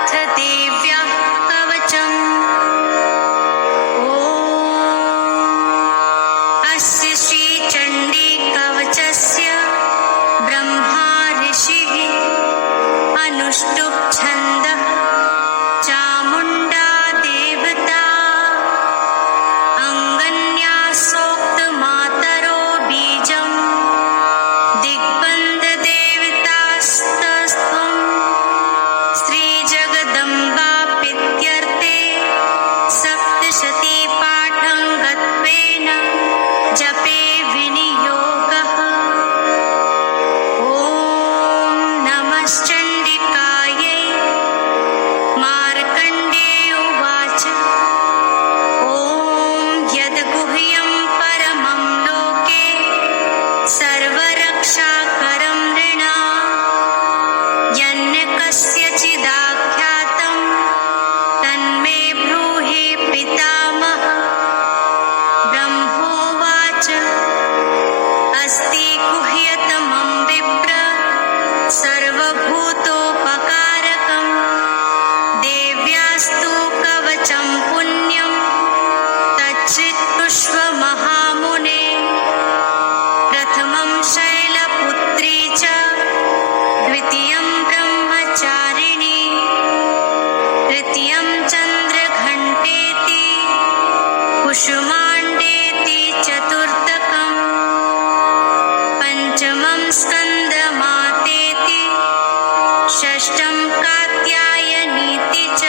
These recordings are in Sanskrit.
अथ देव्याः कवचम्। अस्य श्रीचण्डीकवचस्य ब्रह्मा ऋषिः अनुष्टुप् छन्दः चामुण्डा देवता अङ्गन्यासोक्तमातरो बीजम् दिग्बन्धदेवतास्तस्त्वं श्रीजगदम्बाप्रीत्यर्थे सप्तशतीपाठङ्गत्वेन जपे विनियोगः। ॐ नमश्चण्डिकायै। मार्कण्डेय उवाच ॐ यद्गुह्यं परमं लोके सर्वरक्षाकरं नृणाम् यन्न कस्यचिदाख्यातं तन्मे ब्रूहि पितामहः। ब्रह्मोवाच अस्ति गुह्यतमं विप्र सर्वभूतोपकारकं देव्यास्तु कवचं पुण्यं तच्छ्रुत्व महामुने। प्रथमं शैलपुत्री च द्वितीयं ब्रह्मचारिणी तृतीयं चन्द्रघण्टेति कुसुमाण्डेति चतुर्थकम् पञ्चमं स्कन्दमातेति षष्ठं कात्यायनीति च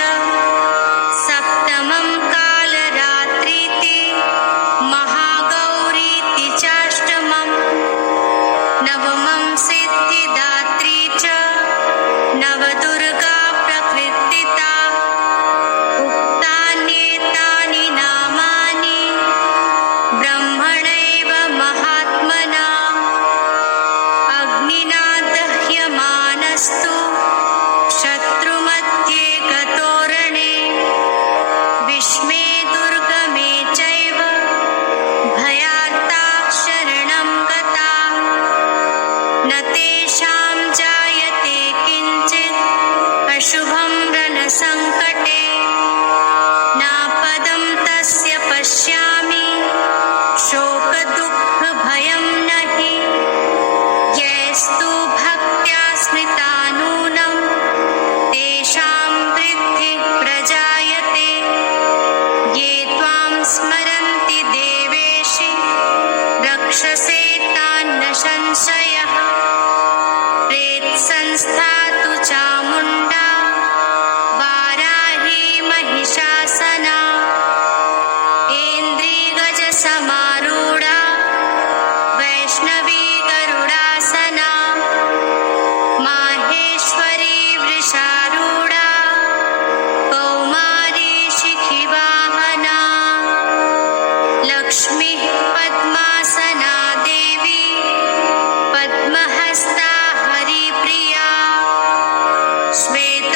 सप्तमं कालरात्रीति महागौरीति चाष्टमम् नवमं सिद्धिदात्री च नवदुर्गा प्रकृतिता। उक्तान्येतानि नामानि ब्रह्मणैव महात्मना अग्निना दह्यमानस्तु शत्रुमध्ये गतोरणे विष्मे दुर्गमे चैव भयार्ता शरणं गता न तेषां जायते किञ्चित् अशुभं रणसङ्कटे नापदं तस्य पश्यामि शोकदुःखभयं नहि। यैस्तु भक्त्या स्मृता नूनं तेषां वृद्धिः प्रजायते। ये त्वां स्मरन्ति देवेशि रक्षसे तान्न संशयः। प्रेत्संस्था तु चामुण्डा वाराही महिषासना ऐन्द्रीगजसमारूढा वैष्णवी गरुडासना माहेश्वरी वृषारूढा कौमारी शिखिवाहना लक्ष्मीः पद्मासना देवी पद्महस्ता हरिप्रिया श्वेता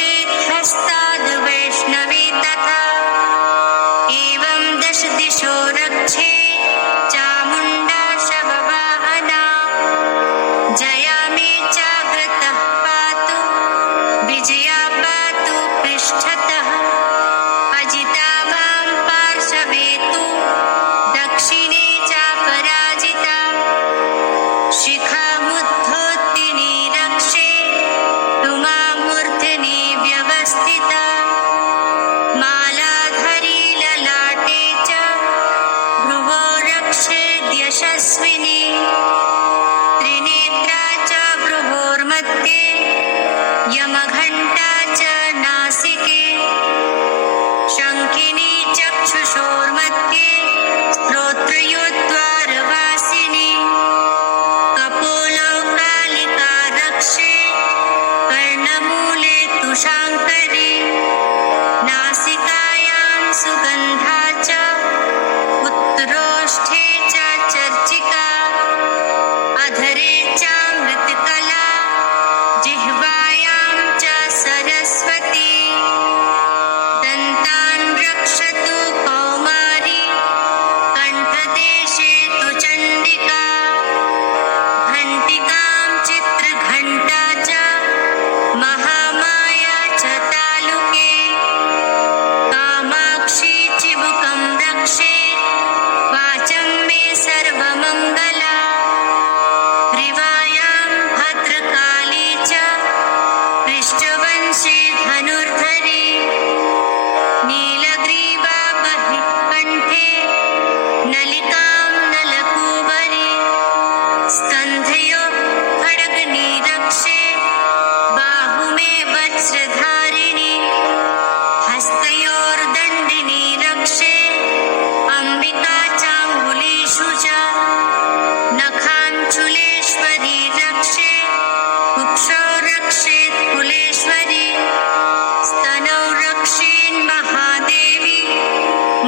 रक्षेत्हस्ताद् वैष्णवे तथा एवं दश दिशो रक्षे चामुण्डा शववाहना जया मे चाव्रतः पातु विजया पातु पृष्ठतः अजिता मां पार्श्वे तु दक्षिणे चापराजिता शिखामुद्धोत्तिनी रक्षे तु मामूर्ध्नि व्यवस्थिता मालाधरी ललाटे च भ्रुवो रक्षेद्यशस्विनी त्रिनेत्रा च भ्रुवोर्मध्ये यमघण्टा च नासिके शङ्खिनी चक्षुषोर्मध्ये श्रोत्रयोद्वारवासिनी कपोलो कालिका रक्षे कर्णमूले तु शाङ्करी नासिकायां सुगन्धा च उत्तरोष्ठे च चर्चिका अधरे चामृतकला जिह्वायां च सरस्वती दन्तान् रक्षतु कौमारी कण्ठदेशे तु चण्डिका घण्टिकां चित्रघण्टा च महामाया च तालुके कामाक्षी चिबुकं रक्षे वाचं मे सर्वमङ्गला ग्रीवायां भद्रकाली च पृष्ठवंशे धनुर्धरी नीलग्रीवा बहिः कण्ठे नलिकां नलकूबरी स्कन्धयोः खड्गनी रक्षे बाहु मे वज्रधारिणी हस्तयोर्दण्डिनी रक्षे अम्बिका चाङ्गुलीषु च नखाञ्चुलेश्वरी रक्षे कुक्षौ रक्षेत् कुलेश्वरी स्तनौ रक्षेन्महादेवी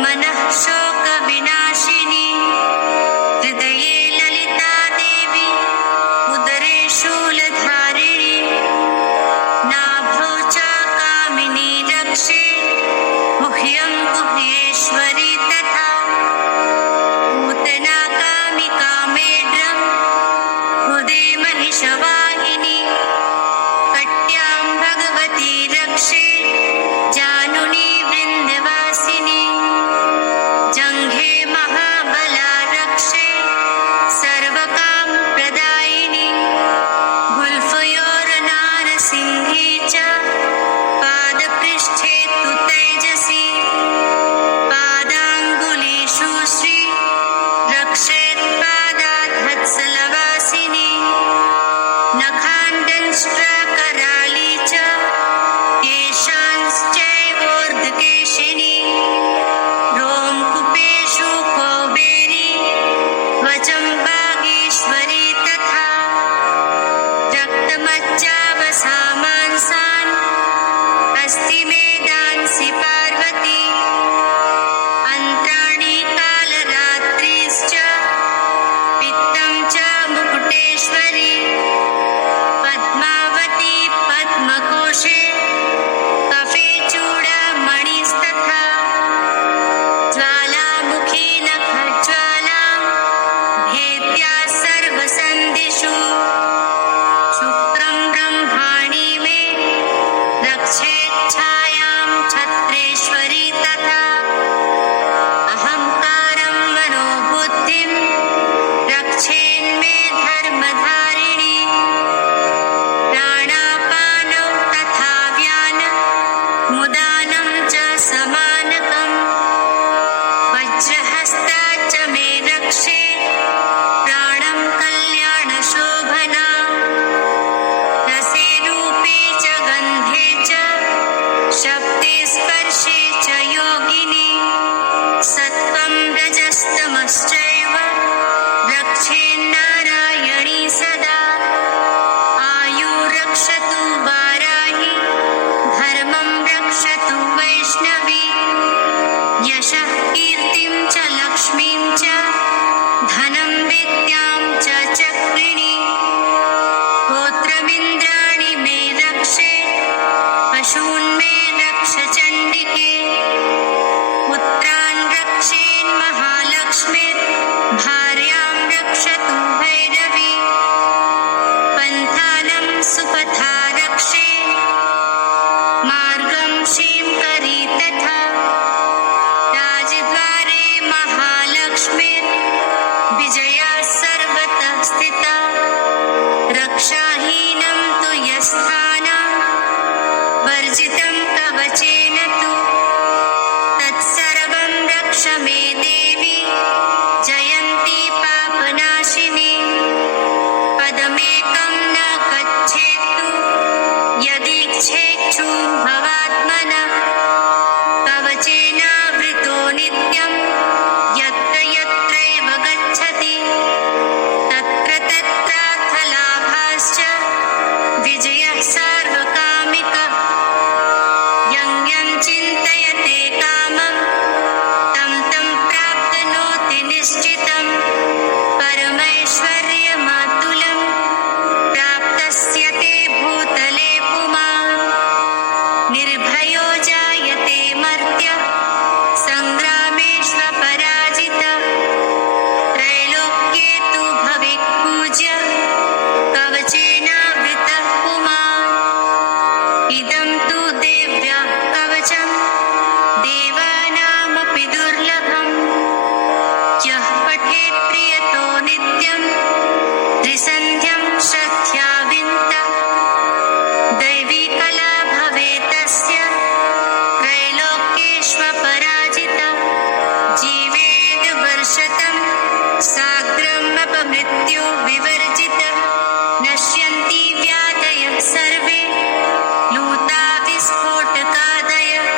मनः शोकविनाशिनी हृदये ललिता देवी उदरे शूलधारिणी नाभौ च कामिनी रक्षे गुह्यं गुह्येश्वरी तथा पूतना कामिका मेढ्रं हृदे महिषवाहिनी कट्यां भगवती रक्षे जानुनी वृन्दवासिनी जङ्घे महाबला रक्षे सर्वकामप्रदायिनी गुल्फयोर्नारसिंही च पादपृष्ठे तु तैजसी पादाङ्गुलीषु श्री रक्षेत्पादाधत्सलवासिनी नखाण्डंष्ट्राकराली च केशांश्चैवोर्ध्वकेशिनी रोमकूपेषु कौबेरी वचं बागेश्वरी तथा रक्तमज्जावसामांसान् अस्थिमेधांसि पार्वती अन्त्राणि कालरात्रिश्च पित्तं च मुकुटेश्वरी पद्मावती पद्मकोशे कफे चूडामणिस्तथा ज्वालामुखी नखज्वालां भेद्या सर्वसन्धिषु शुक्रं ब्रह्माणि मे रक्षेच्छायां छत्रेश्वरी तथा अहङ्कारं मनोबुद्धिं रक्षेन्मे धर्मधारिणी प्राणापानौ तथा व्यान मुदानं च समानकम् वज्रहस्ता च मे रक्षे प्राणं कल्याणशोभना रसे रूपे च गन्धे च शब्दे स्पर्शे च योगिनी सत्त्वं रजस्तमश्चैव रक्षेन्नारायणी सदा आयुरक्षतु वाराहि धर्मं रक्षतु वैष्णवी यशः कीर्तिं च लक्ष्मीं च धनं विद्यां च पशून् बहून् मे रक्ष चण्डिके पुत्रान् रक्षेन्महालक्ष्मीर् भार्यां रक्षतु भैरवी पन्थानं सुपथा रक्षे मार्गं क्षींकरी तथा राजद्वारे महालक्ष्मीर् विजया सर्वतः स्थिता रक्षाहीनं तु यस्थानं वर्जितं कवचेन तु तत्सर्वं रक्ष मे देवी जयन्ती पापनाशिनी पदमेकं न गच्छेत्तु यदीच्छेच्छुं भवात्मनः कवचेनावृतो नित्यं यत्र यत्रैव गच्छति तत्र तत्राथ लाभाश्च विजयः सार्वकामिकः यं यं चिन्तयते कामं तं तं प्राप्नोति निश्चितं परमैश्वर्यमातुलं प्राप्तस्य ते भूतले पुमान् निर्भयो जायते मर्त्यः सङ्ग्रामेष्वपराजितः त्रैलोक्ये तु भवेत् पूज्यः कवचेनावृतः पुमान् इदं तु देव्याः कवचं देवानामपि दुर्लभम् यः पठेत् प्रियतो नित्यं त्रिसन्ध्यं श्रद्धया विन्ता दैवी कला भवेत् तस्य त्रैलोक्येष्वपराजितः जीवेद् वर्षतं साग्रमपमृत्यो विवर्जितः नश्यन्ति व्याधयः सर्वे लूता विस्फोटकादयः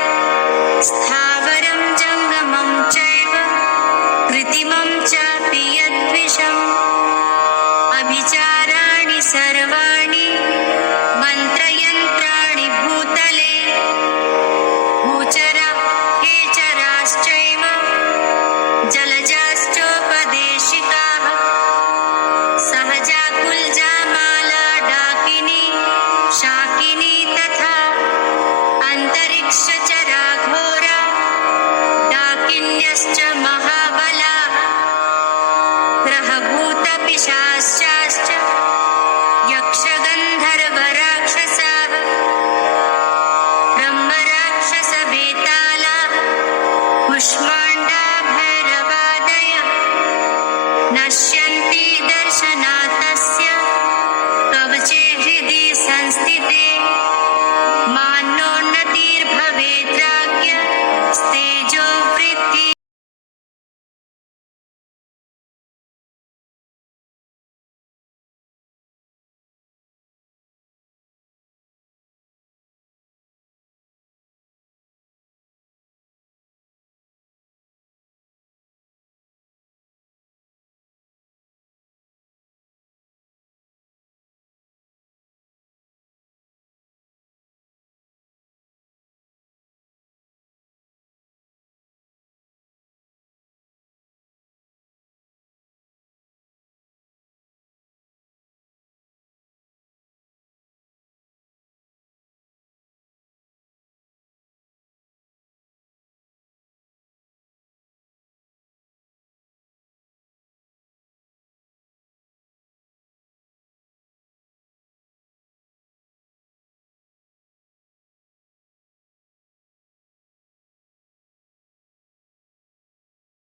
स्थावरं जङ्गमं चैव कृत्रिमं चापि यद्विषम् अभिचाराणि सर्वाणि मन्त्रयन्त्राणि भूतले भूचरा हेचराश्चैव जलजाश्चोपदेशिकाः सहजा कुल्जा माला डाकिनी शाकिनी तथा अन्तरिक्षचरा घोरा डाकिन्यश्च महाबलाः ग्रहभूतपिशाचाश्च यक्षगन्धर्वराक्षसाः ब्रह्मराक्षसवेतालाः कुष्माण्डा भैरवादयः नश्यन्ति दर्शनात् तस्य कवचे हृदि संस्थिते मान्योन्नतिर्भवेत् राज्ञ स्तेजो